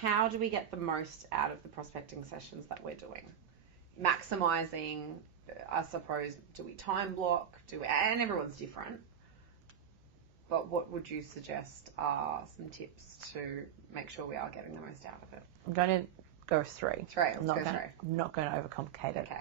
how do we get the most out of the prospecting sessions that we're doing? Maximising, I suppose, do we time block? And everyone's different. But what would you suggest are some tips to make sure we are getting the most out of it? I'm going to go three. I'm not going to overcomplicate it. Okay.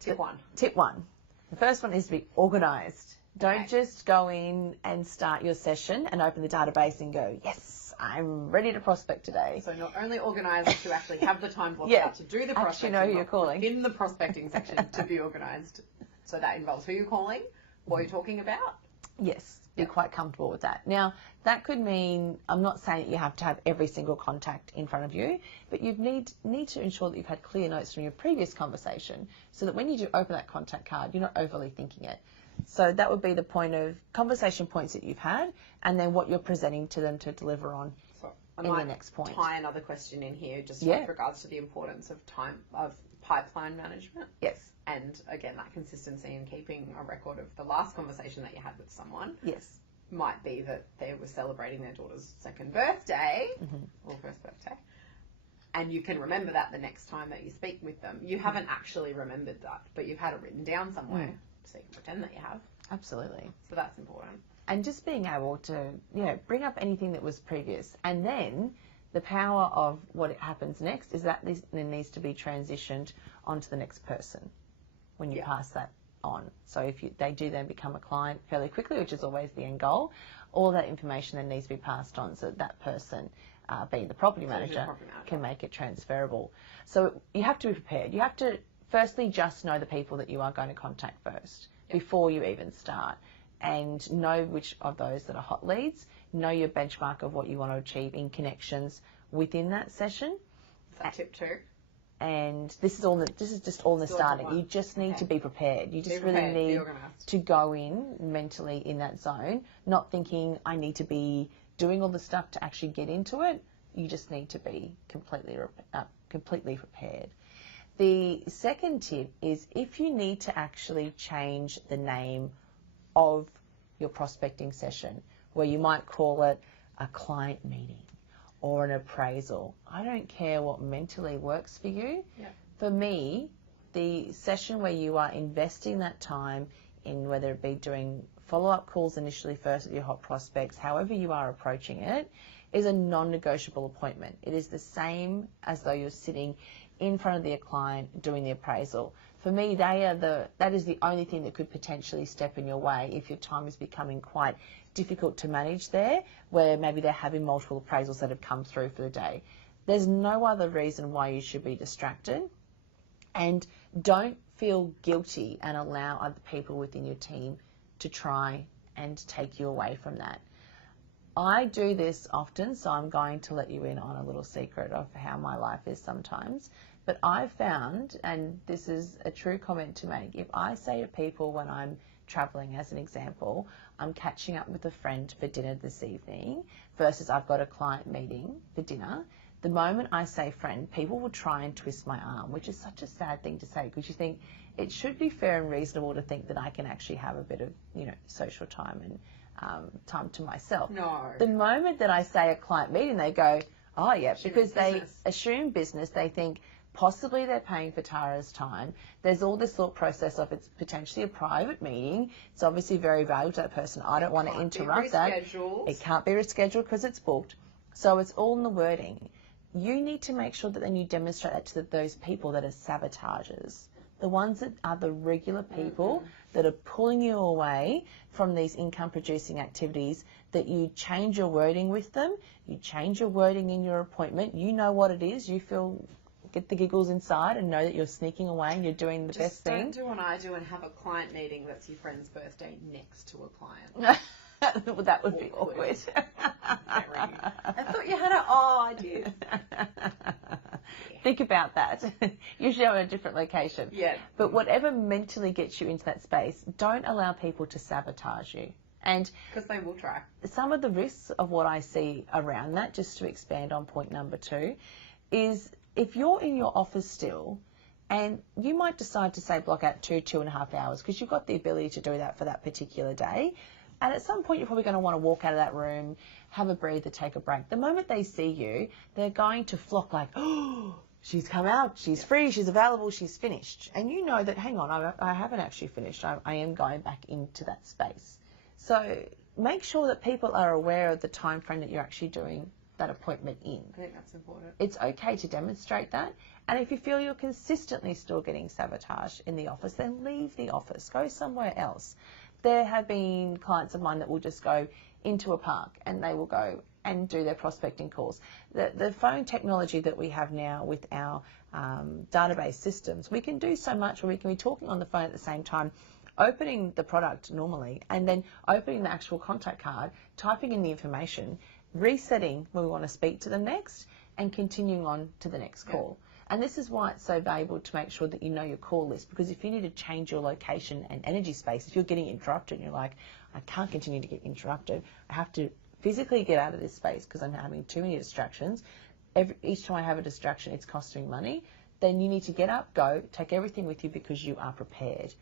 Tip one. Tip one. The first one is to be organised. Don't just go in and start your session and open the database and go, yes, I'm ready to prospect today. So not only organised to actually have the time blocked out to do the prospecting, know who you're calling. In the prospecting section to be organised. So that involves who you're calling, what you're talking about. Yes. Be quite comfortable with that. Now, that could mean, I'm not saying that you have to have every single contact in front of you, but you need to ensure that you've had clear notes from your previous conversation so that when you do open that contact card, you're not overly thinking it. So that would be the point of conversation points that you've had and then what you're presenting to them to deliver on in the next point. Tie another question in here just with regards to the importance of pipeline management. Yes. And again, that consistency in keeping a record of the last conversation that you had with someone. Yes. Might be that they were celebrating their daughter's second birthday or first birthday. And you can remember that the next time that you speak with them. You haven't actually remembered that, but you've had it written down somewhere. So you can pretend that you have. Absolutely. So that's important. And just being able to, bring up anything that was previous. And then the power of what happens next is that this needs to be transitioned onto the next person when you pass that on. So if they do then become a client fairly quickly, which is always the end goal, all that information then needs to be passed on so that person, being the property manager, can make it transferable. So you have to be prepared. You have to firstly just know the people that you are going to contact first before you even start, and know which of those that are hot leads, know your benchmark of what you want to achieve in connections within that session. Is that tip two? And this is just all in the starting. You just need to be prepared. You just really need to go in mentally in that zone, not thinking I need to be doing all the stuff to actually get into it. You just need to be completely prepared. The second tip is if you need to actually change the name of your prospecting session, where you might call it a client meeting or an appraisal. I don't care what mentally works for you. Yeah. For me, the session where you are investing that time in whether it be doing follow-up calls initially first with your hot prospects, however you are approaching it, is a non-negotiable appointment. It is the same as though you're sitting in front of the client doing the appraisal. For me, that is the only thing that could potentially step in your way if your time is becoming quite difficult to manage there, where maybe they're having multiple appraisals that have come through for the day. There's no other reason why you should be distracted. And don't feel guilty and allow other people within your team to try and take you away from that. I do this often, so I'm going to let you in on a little secret of how my life is sometimes. But I've found, and this is a true comment to make, if I say to people when I'm travelling, as an example, I'm catching up with a friend for dinner this evening versus I've got a client meeting for dinner, the moment I say friend, people will try and twist my arm, which is such a sad thing to say because you think it should be fair and reasonable to think that I can actually have a bit of, social time and time to myself. No. The moment that I say a client meeting, they go, oh yeah, because they assume business, they think possibly they're paying for Tara's time. There's all this thought process of it's potentially a private meeting. It's obviously very valuable to that person. I don't want to interrupt that. It can't be rescheduled because it's booked. So it's all in the wording. You need to make sure that then you demonstrate that to those people that are sabotagers. The ones that are the regular people that are pulling you away from these income-producing activities, that you change your wording with them, you change your wording in your appointment, you know what it is, you get the giggles inside and know that you're sneaking away and you're doing the best thing. Just don't do what I do and have a client meeting that's your friend's birthday next to a client. Well, that would be awkward. I thought you had I did. Think about that. Usually on a different location. Yeah. But whatever mentally gets you into that space, don't allow people to sabotage you. And because they will try. Some of the risks of what I see around that, just to expand on point number 2, is if you're in your office still, and you might decide to say block out 2.5 hours because you've got the ability to do that for that particular day, And at some point, you're probably going to want to walk out of that room, have a breather, take a break. The moment they see you, they're going to flock like, oh, she's come out, she's free, she's available, she's finished. And you know that, hang on, I haven't actually finished. I am going back into that space. So make sure that people are aware of the time frame that you're actually doing that appointment in. I think that's important. It's okay to demonstrate that. And if you feel you're consistently still getting sabotage in the office, then leave the office. Go somewhere else. There have been clients of mine that will just go into a park and they will go and do their prospecting calls. The phone technology that we have now with our database systems, we can do so much where we can be talking on the phone at the same time, opening the product normally, and then opening the actual contact card, typing in the information, resetting when we want to speak to them next, and continuing on to the next call. And this is why it's so valuable to make sure that you know your call list, because if you need to change your location and energy space, if you're getting interrupted and you're like, I can't continue to get interrupted, I have to physically get out of this space because I'm having too many distractions. Each time I have a distraction, it's costing money. Then you need to get up, go, take everything with you because you are prepared.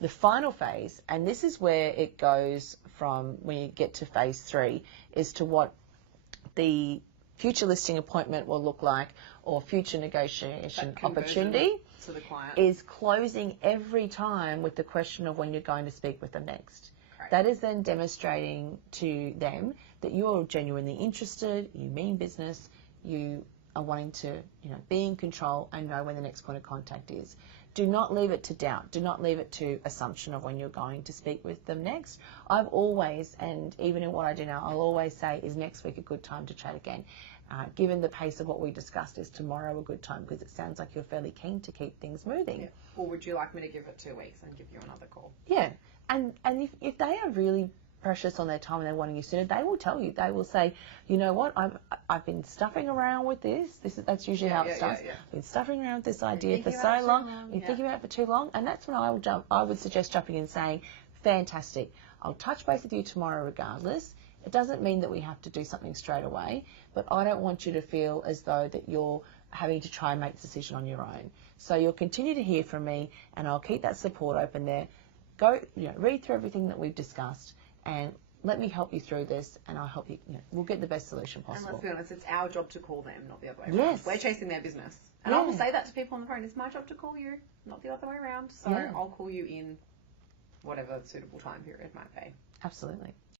The final phase, and this is where it goes from when you get to phase 3, is to what the future listing appointment will look like, or future negotiation opportunity to the client is closing every time with the question of when you're going to speak with them next. Correct. That is then demonstrating to them that you're genuinely interested, you mean business, you are wanting to be in control and know when the next point of contact is. Do not leave it to doubt. Do not leave it to assumption of when you're going to speak with them next. I've always, and even in what I do now, I'll always say, is next week a good time to chat again? Given the pace of what we discussed, is tomorrow a good time? Because it sounds like you're fairly keen to keep things moving. Yeah. Or would you like me to give it 2 weeks and give you another call? Yeah. And if they are really precious on their time and they're wanting you sooner, they will tell you. They will say, you know what, I've been stuffing around with this. That's usually how it starts. I've been stuffing around with this idea for so long. Been thinking about it for too long. And that's when I would suggest jumping in and saying, fantastic, I'll touch base with you tomorrow regardless. It doesn't mean that we have to do something straight away, but I don't want you to feel as though that you're having to try and make the decision on your own. So you'll continue to hear from me, and I'll keep that support open there. Go, read through everything that we've discussed, and let me help you through this, and I'll help you. We'll get the best solution possible. And let's be honest, it's our job to call them, not the other way around. Yes. We're chasing their business. And I will say that to people on the phone. It's my job to call you, not the other way around. So I'll call you in whatever suitable time period might be. Absolutely.